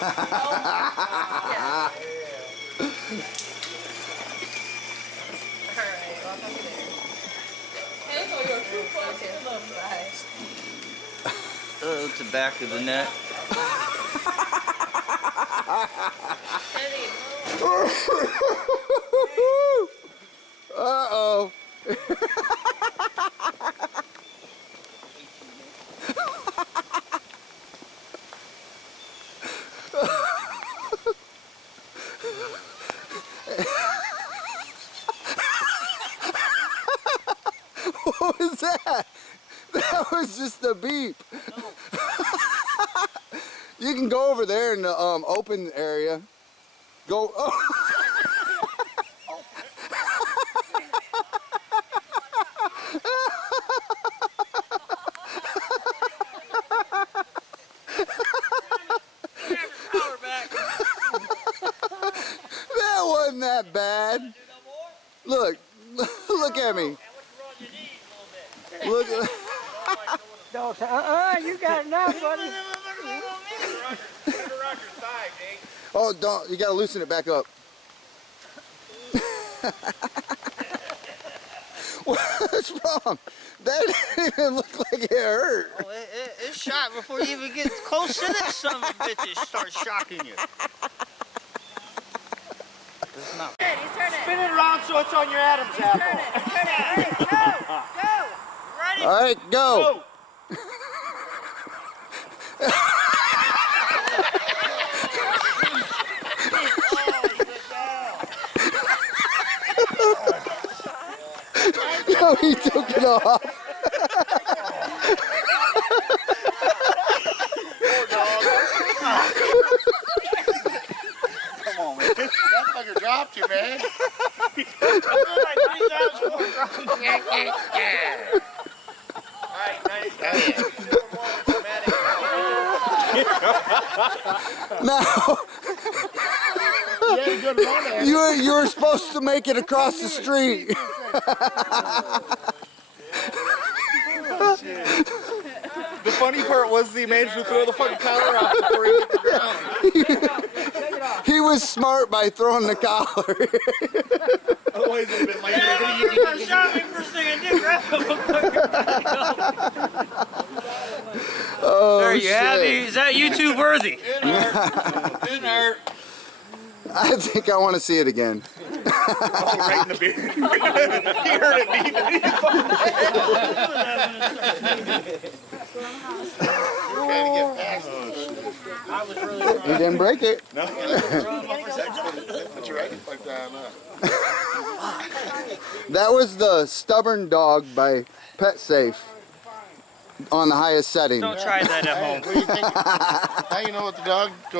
Yeah. Alright, well, I'll talk to you later. Hey, so you're too close to the Bye. It's the back of the net. Uh-oh. What was that? That was just a beep. You can go over there in the open area. Go. Oh. That wasn't that bad. Look, look at me. Look. You got enough, buddy. Oh, don't. You gotta loosen it back up. What's wrong? That didn't even look like it hurt. Oh, it shot before you even get close to this son of a bitch. It starts shocking you. It's not. He's turning. Spin it around so it's on your Adam's apple. Turn it. Alright, go. Go. Ready? All right, go. No, he took it off. Come on, man. That fucker dropped you, man. Now, you were supposed to make it across the street. The funny part was he managed to throw the fucking collar off before he hit the ground. He was smart by throwing the collar. Otherwise, it would have been like, You shot me first thing I did. Grab the motherfucker. Oh, There you shit. have it. Is that YouTube worthy? didn't hurt. I think I want to see it again. Oh, right in the beard. He heard it beep. He didn't break it. No. But you're right. Like that, That was the Stubborn Dog by Pet Safe on the highest setting. Don't try that at home. Now you know what the dog goes.